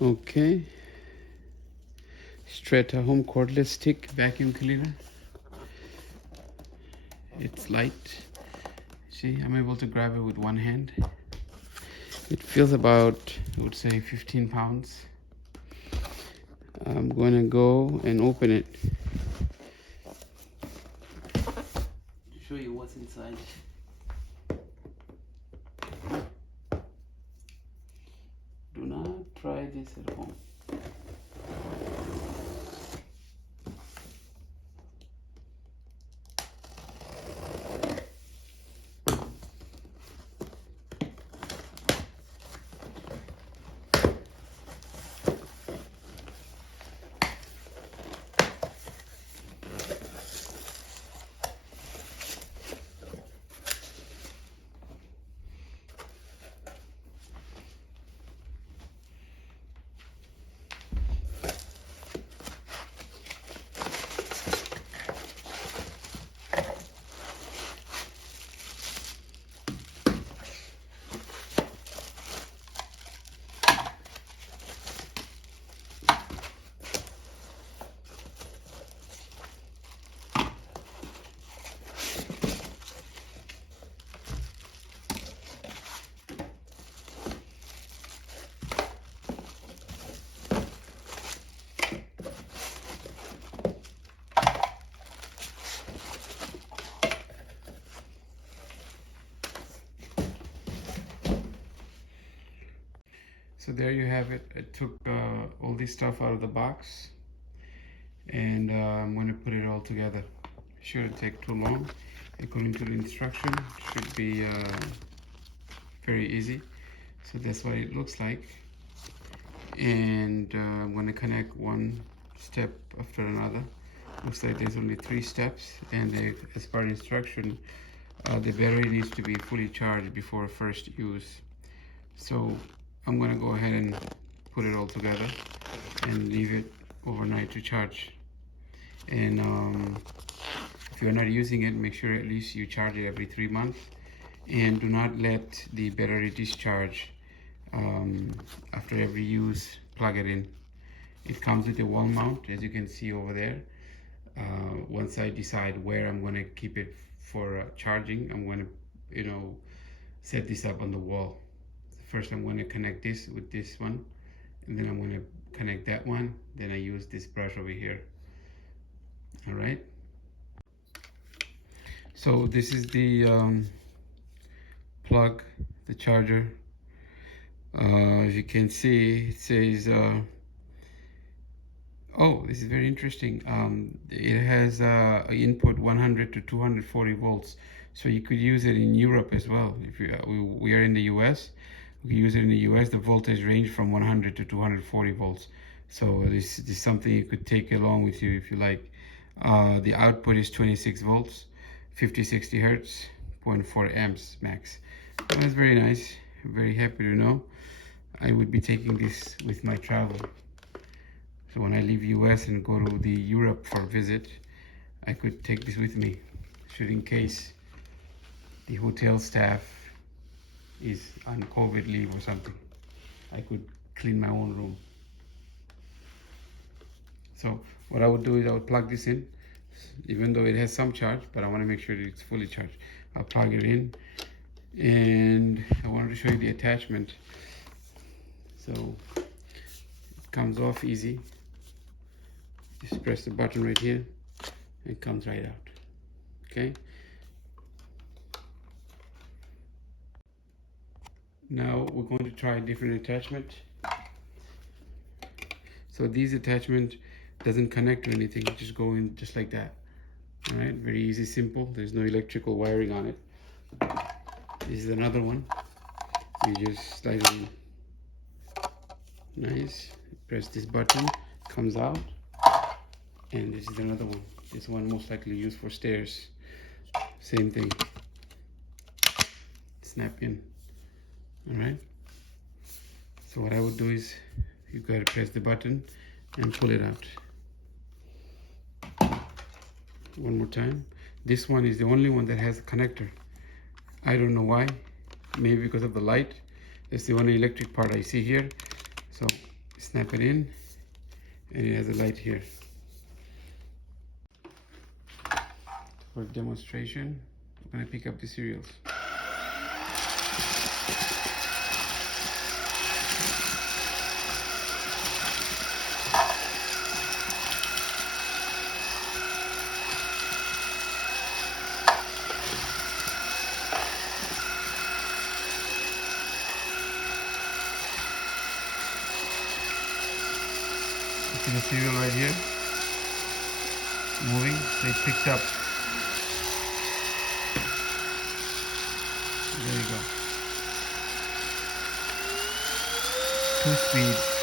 Okay, Strata Home Cordless Stick Vacuum Cleaner. It's light. See, I'm able to grab it with one hand. It feels about, I would say, 15 pounds. I'm gonna go and open it to show you what's inside. Do not try this at home. So there you have it. I took all this stuff out of the box, and I'm going to put it all together. Shouldn't take too long. According to the instruction, should be very easy. So that's what it looks like. And I'm going to connect one step after another. Looks like there's only 3 steps, and as per instruction, the battery needs to be fully charged before first use. So I'm gonna go ahead and put it all together and leave it overnight to charge. And if you're not using it, make sure at least you charge it every 3 months, and do not let the battery discharge after every use. Plug it in. It comes with a wall mount, as you can see over there. Once I decide where I'm going to keep it for charging, I'm going to set this up on the wall. First I'm going to connect this with this one, and then I'm going to connect that one. Then I use this brush over here. All right, so this is the plug, the charger. As you can see, it says oh, this is very interesting. It has input 100 to 240 volts, so you could use it in Europe as well. If we are in the US, we can use it in the US. The voltage range from 100 to 240 volts. So this is something you could take along with you if you like. The output is 26 volts, 50-60 hertz, 0.4 amps max. So that's very nice. I'm very happy to know. I would be taking this with my travel. So when I leave US and go to the Europe for a visit, I could take this with me, should in case the hotel staff is on COVID leave or something. I could clean my own room. So what I would do is I would plug this in, even though it has some charge, but I want to make sure that it's fully charged. I'll plug it in, and I wanted to show you the attachment. So it comes off easy. Just press the button right here, and it comes right out. Okay. Now we're going to try a different attachment. So these attachment doesn't connect to anything, just go in just like that. All right, very easy, simple. There's no electrical wiring on it. This is another one. You just slide it in. Nice. Press this button, comes out. And this is another one. This one most likely used for stairs. Same thing. Snap in. All right. So what I would do is, you gotta press the button and pull it out. One more time. This one is the only one that has a connector. I don't know why. Maybe because of the light. It's the only electric part I see here. So snap it in, and it has a light here. For demonstration, I'm going to pick up the cereals. See the cereal right here moving, so it picked up. There you go. 2 speed.